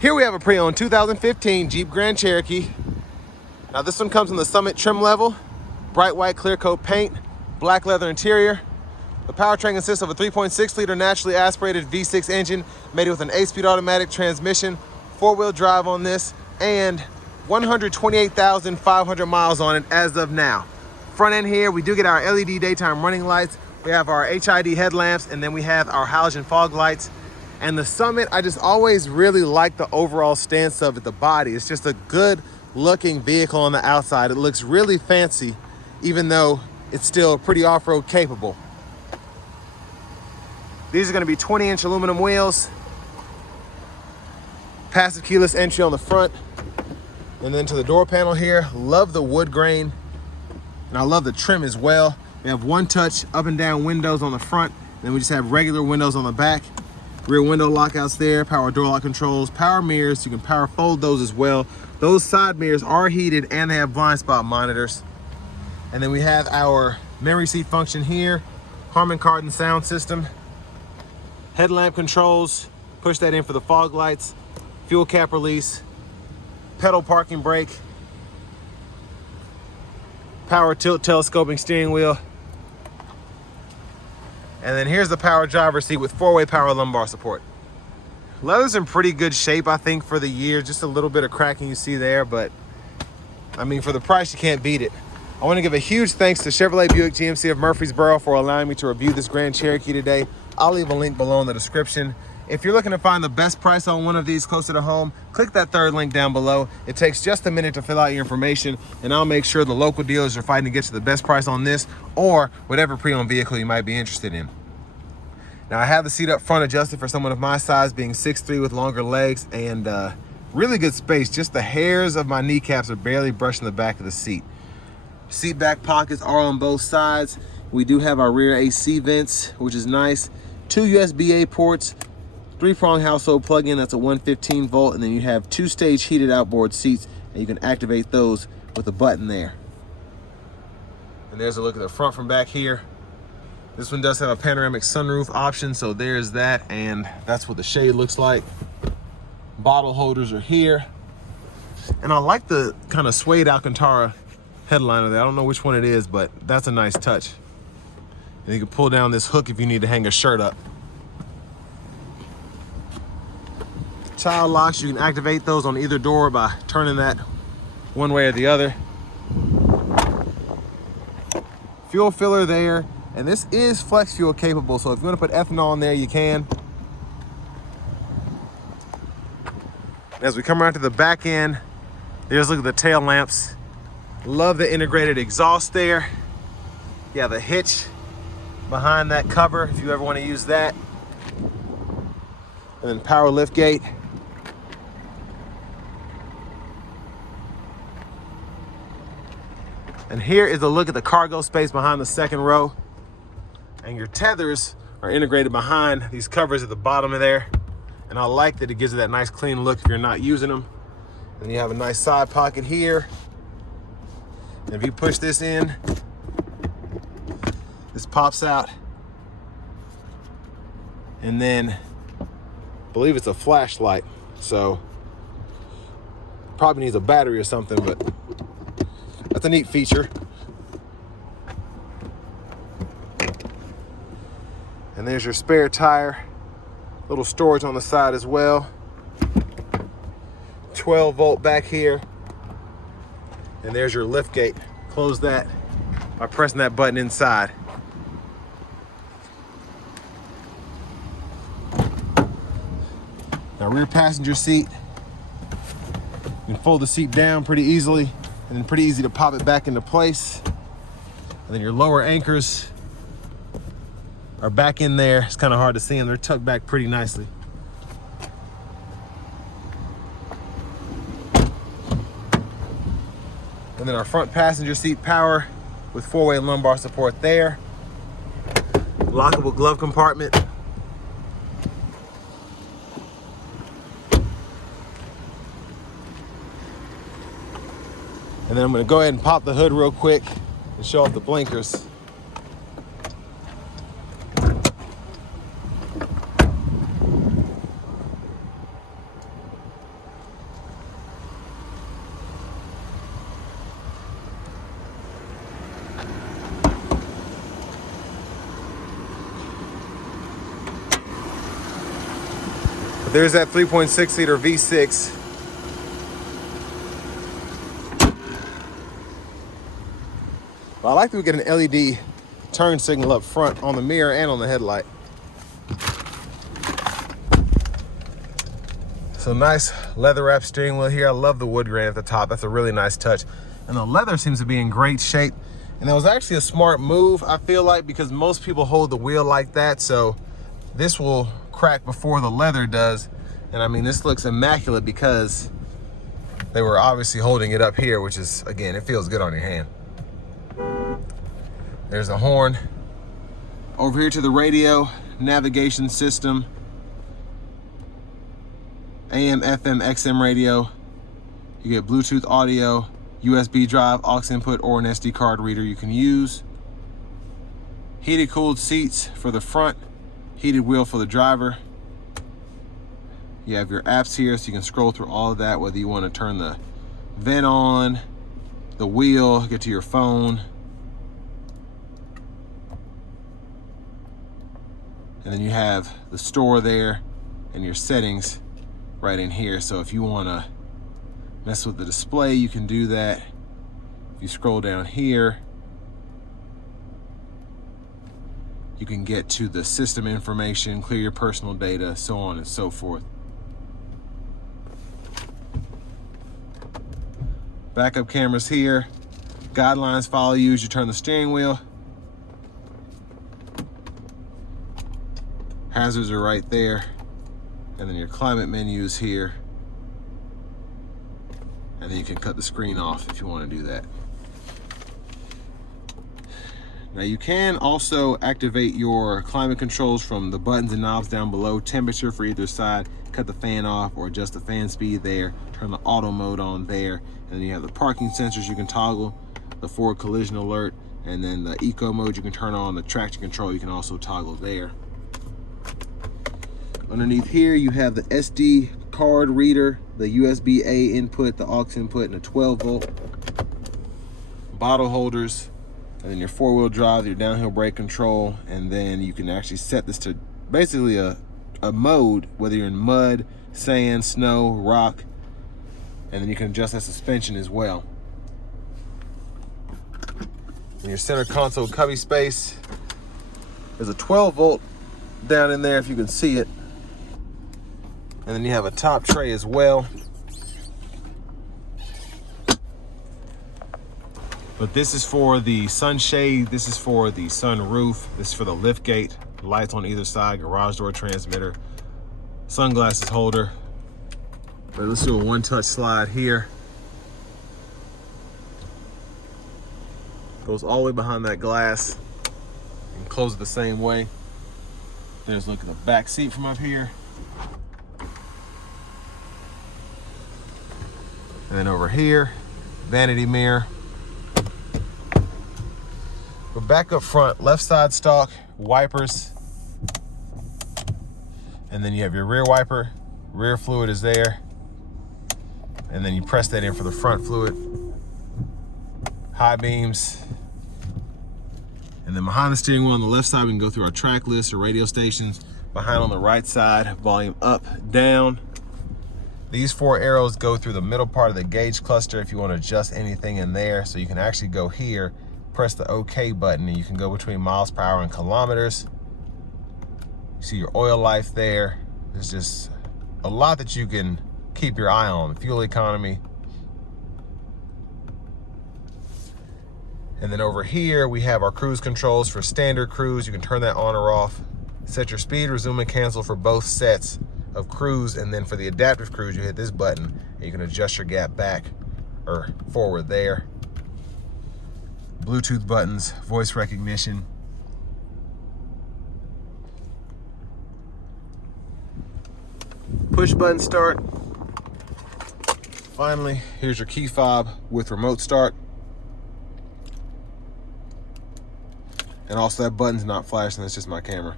Here we have a pre-owned 2015 Jeep Grand Cherokee. Now this one comes in the Summit trim level, bright white clear coat paint, black leather interior. The powertrain consists of a 3.6 liter naturally aspirated V6 engine mated with an 8-speed automatic transmission, 4-wheel drive on this, and 128,500 miles on it as of now. Front end here, we do get our LED daytime running lights. We have our HID headlamps, and then we have our halogen fog lights. And the Summit, I just always really like the overall stance of it, the body. It's just a good looking vehicle on the outside. It looks really fancy, even though it's still pretty off-road capable. These are gonna be 20-inch aluminum wheels, passive keyless entry on the front, and then to the door panel here, love the wood grain, and I love the trim as well. We have one-touch up and down windows on the front, then we just have regular windows on the back. Rear window lockouts there, power door lock controls, power mirrors. You can power fold those as well. Those side mirrors are heated and they have blind spot monitors. And then we have our memory seat function here, Harman Kardon sound system, headlamp controls, push that in for the fog lights, fuel cap release, pedal parking brake, power tilt telescoping steering wheel. And then here's the power driver's seat with 4-way power lumbar support. Leather's in pretty good shape, I think, for the year. Just a little bit of cracking you see there, but I mean, for the price, you can't beat it. I want to give a huge thanks to Chevrolet Buick GMC of Murfreesboro for allowing me to review this Grand Cherokee today. I'll leave a link below in the description. If you're looking to find the best price on one of these closer to home, click that third link down below. It takes just a minute to fill out your information, and I'll make sure the local dealers are fighting to get you the best price on this or whatever pre-owned vehicle you might be interested in. Now, I have the seat up front adjusted for someone of my size, being 6'3" with longer legs, and really good space. Just the hairs of my kneecaps are barely brushing the back of the seat. Seat back pockets are on both sides. We do have our rear AC vents, which is nice. 2 USB-A ports, 3-prong household plug-in, that's a 115 volt, and then you have 2-stage heated outboard seats, and you can activate those with a button there. And there's a look at the front from back here. This one does have a panoramic sunroof option, so there's that, and that's what the shade looks like. Bottle holders are here. And I like the kind of suede Alcantara headliner there. I don't know which one it is, but that's a nice touch. And you can pull down this hook if you need to hang a shirt up. Child locks, you can activate those on either door by turning that one way or the other. Fuel filler there, and this is flex fuel capable, so if you want to put ethanol in there, you can. As we come around to the back end, there's a look at the tail lamps. Love the integrated exhaust there. Yeah, the hitch behind that cover if you ever want to use that. And then power lift gate. And here is a look at the cargo space behind the second row. And your tethers are integrated behind these covers at the bottom of there. And I like that it gives it that nice clean look if you're not using them. And you have a nice side pocket here. And if you push this in, this pops out. And then, I believe it's a flashlight. So, probably needs a battery or something, but that's a neat feature. And there's your spare tire. Little storage on the side as well. 12 volt back here. And there's your lift gate. Close that by pressing that button inside. Now, rear passenger seat. You can fold the seat down pretty easily, and then pretty easy to pop it back into place. And then your lower anchors are back in there. It's kind of hard to see them. They're tucked back pretty nicely. And then our front passenger seat power with 4-way lumbar support there. Lockable glove compartment. And then I'm gonna go ahead and pop the hood real quick and show off the blinkers. But there's that 3.6 liter V6. Well, I like that we get an LED turn signal up front on the mirror and on the headlight. So nice leather wrap steering wheel here. I love the wood grain at the top. That's a really nice touch. And the leather seems to be in great shape. And that was actually a smart move, I feel like, because most people hold the wheel like that. So this will crack before the leather does. And I mean, this looks immaculate because they were obviously holding it up here, which is, again, it feels good on your hand. There's a horn. Over here to the radio, navigation system, AM, FM, XM radio. You get Bluetooth audio, USB drive, aux input, or an SD card reader you can use. Heated cooled seats for the front, heated wheel for the driver. You have your apps here, so you can scroll through all of that, whether you want to turn the vent on, the wheel, get to your phone. And then you have the store there and your settings right in here. So if you want to mess with the display, you can do that. If you scroll down here, you can get to the system information, clear your personal data, so on and so forth. Backup cameras here. Guidelines follow you as you turn the steering wheel. Hazards are right there. And then your climate menu is here. And then you can cut the screen off if you want to do that. Now you can also activate your climate controls from the buttons and knobs down below. Temperature for either side, cut the fan off or adjust the fan speed there, turn the auto mode on there. And then you have the parking sensors you can toggle, the forward collision alert, and then the eco mode you can turn on, the traction control you can also toggle there. Underneath here, you have the SD card reader, the USB-A input, the aux input, and a 12-volt. Bottle holders, and then your four-wheel drive, your downhill brake control, and then you can actually set this to basically a mode, whether you're in mud, sand, snow, rock, and then you can adjust that suspension as well. In your center console cubby space, there's a 12-volt down in there if you can see it. And then you have a top tray as well. But this is for the sunshade, this is for the sunroof, this is for the lift gate, lights on either side, garage door transmitter, sunglasses holder. But let's do a one-touch slide here. Goes all the way behind that glass and close it the same way. There's a look at the back seat from up here. And then over here, vanity mirror. But back up front, left side stalk, wipers. And then you have your rear wiper, rear fluid is there. And then you press that in for the front fluid. High beams. And then behind the steering wheel on the left side, we can go through our track list or radio stations. Behind on the right side, volume up, down. These four arrows go through the middle part of the gauge cluster if you want to adjust anything in there. So you can actually go here, press the OK button, and you can go between miles per hour and kilometers. You see your oil life there. There's just a lot that you can keep your eye on. Fuel economy. And then over here, we have our cruise controls for standard cruise. You can turn that on or off. Set your speed, resume and cancel for both sets of cruise. And then for the adaptive cruise, you hit this button and you can adjust your gap back or forward there. Bluetooth buttons, voice recognition. Push button start. Finally, here's your key fob with remote start. And also that button's not flashing, that's just my camera.